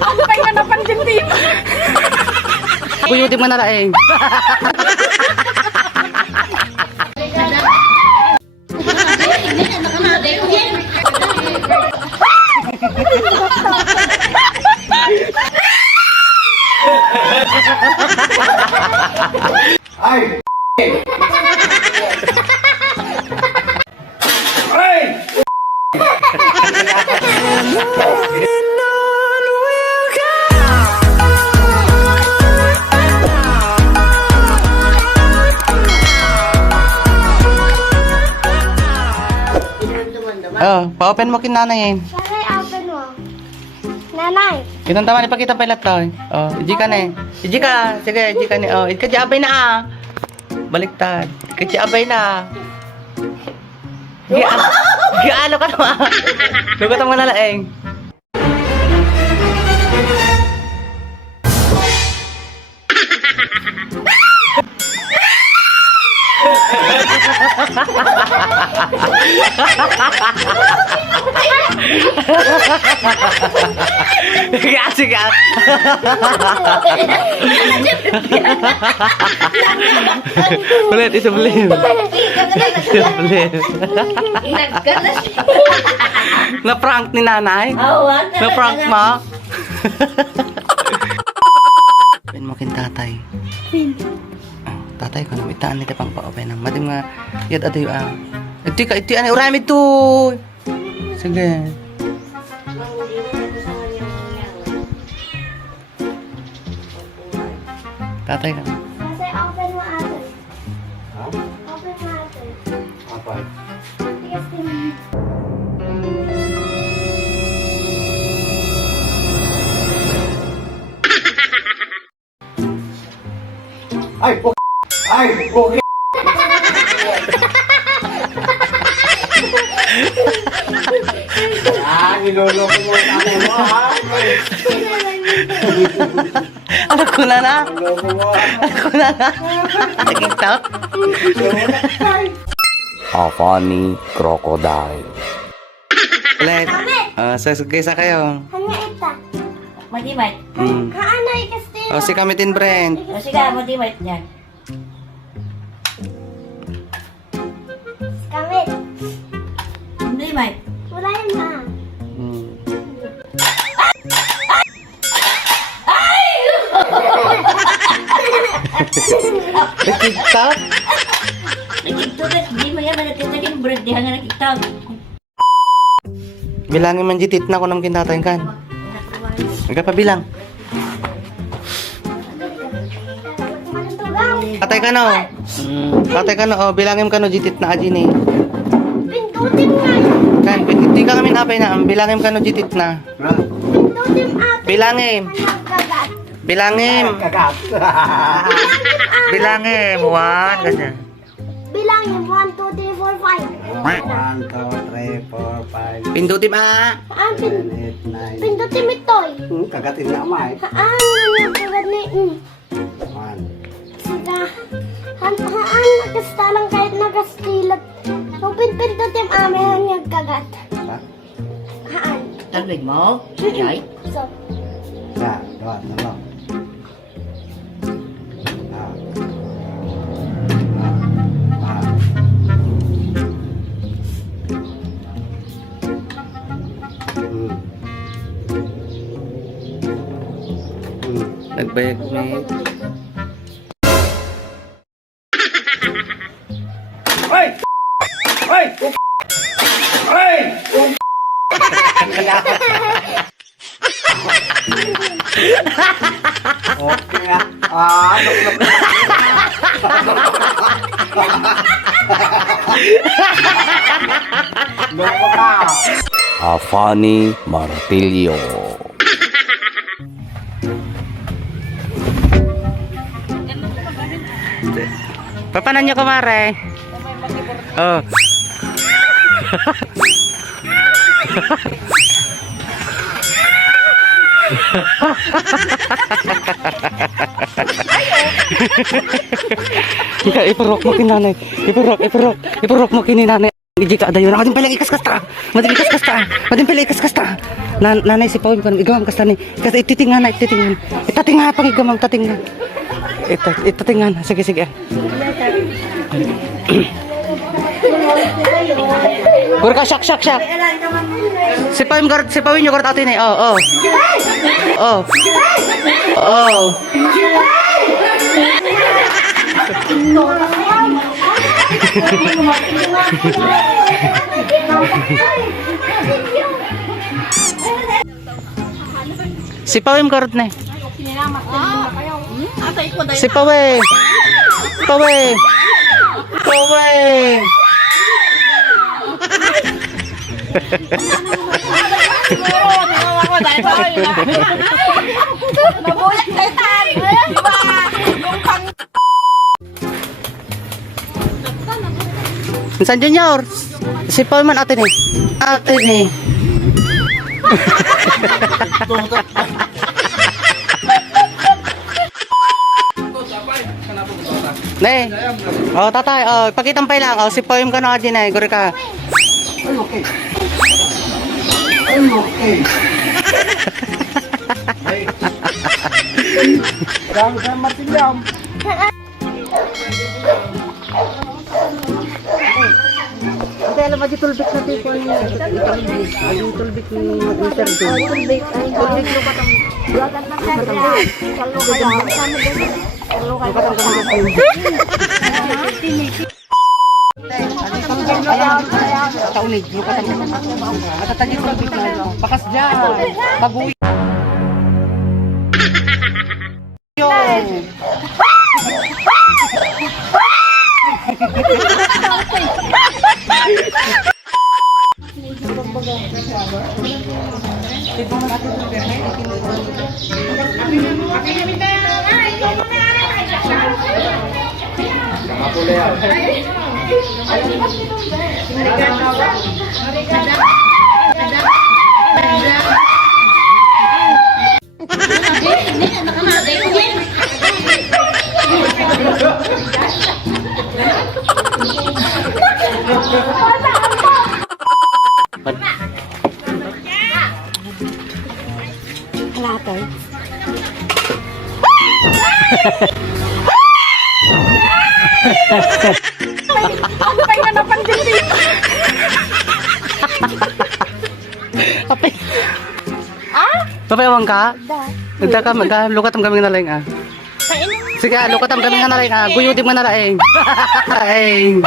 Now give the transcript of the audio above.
Ano kayo na napansin din? Buyutin mo na laing. Ay! Oh, pa-open mo kin nanay yun. Nanay, open mo. Nanay. Kitang tama ni pakita pa ilat to. Oh, iji ka na eh. Iji ka. Sige, iji ka ni. Oh, iji ka abay na ah. Baliktad. Iji abay na. Gialo ka naman. Lugat mo na laing. Sige, sige. Ulit, isublim. Isublim. Na-prank ni nanay? Na-prank mo? Pin mo kin tatay. Tatay ko na itaan nito pang pa-open ng madim nga yad ato yung iti ani urami to. Sige. Tatay ka. Kasi open mo ate. Open mo ate. Apa? Tigas din. Ay, ay, okay. Niloloko mo ang amo mo, ha? Ano ko na na? Niloloko mo. Ano ko na na? Naging-talk? A funny crocodile. Ulit. Kaysa kayo. Hanya ita. Madimay. Haanay kasi. O, si Kamitin Brent. O sige, madimay niyan. Kamit. Madimay. Wala yan na. TikTok? Nagkiktugat, di mo yan nagkiktugat. Bread, di hanga nagkiktugat. Bilangin man jitit na ko ng kinatay kan. Nagpabilang. Tatay ka no. Tatay ka no. Oh, bilangin ka no jitit na aji ni. Pindutin nga. Kan, hindi ka kami napay na. Bilangin ka no jitit na. Pindutin ate. Bilangin. Kagat. Bilangin. Kagat. Bilangin. 1, ganyan. Bilangin 1, 2, 3, 4, 5. 1, 2, 3, 4, 5, Pindutin ma. Haan, 7, 8, 9. pindutin itoy. Kagatin na amay. Haan, ano kagat ni. 1. Sika. Haan, nakastalang kahit nakastilat. So, pindutin ame hanyag kagat. Haan. Taglig mo? Jay? So, Sa, dua, dalawa. Nagbayag may. Ay! Ay! Ay! Okay na. Loko ka. A funny martilyo. Papanan niyo kumare. Oh. Ipurok mo kinanay. Ipurok mo kininanay. Iji ka dayon. Ako din pala ikas kasta. Madin ikas kasta. Madin pala ikas kasta. Nanay si Pawim ko igawam kasta ni. Kasi ititingan na ititingan. Itatingan pang igamam tatingan. Itatingan. Sige sige. Gurka shak shak shak. Si Pawim yung guard atin eh. Oh. Si Pawim karot na eh. Si Pawe. Mabulat kayo tayo. San Junior? Si Pawim man atin eh. Ne. Oh, tatay. Oh, pakitampay lang. Oh, si Pawim ka na din eh. Guri ka. Dami ka matigyam. Ate, alam mo, di tulbik na tipo niya. Ay, tulbik ni interview. Tulbik lo pa tang. Buwagan pa ka dyan. Salo kayo. Salo kayo. Taunig, lo ka tang. At tagi tulbik na. Pakas dyan. Baguy. Yo. Halatay. Apay. Papayawang ka? Nagda ka, lukatam kami nga nalang ah. Sige, lukatam kami nga nalang ah. Guyudim nga nalaing. Aing.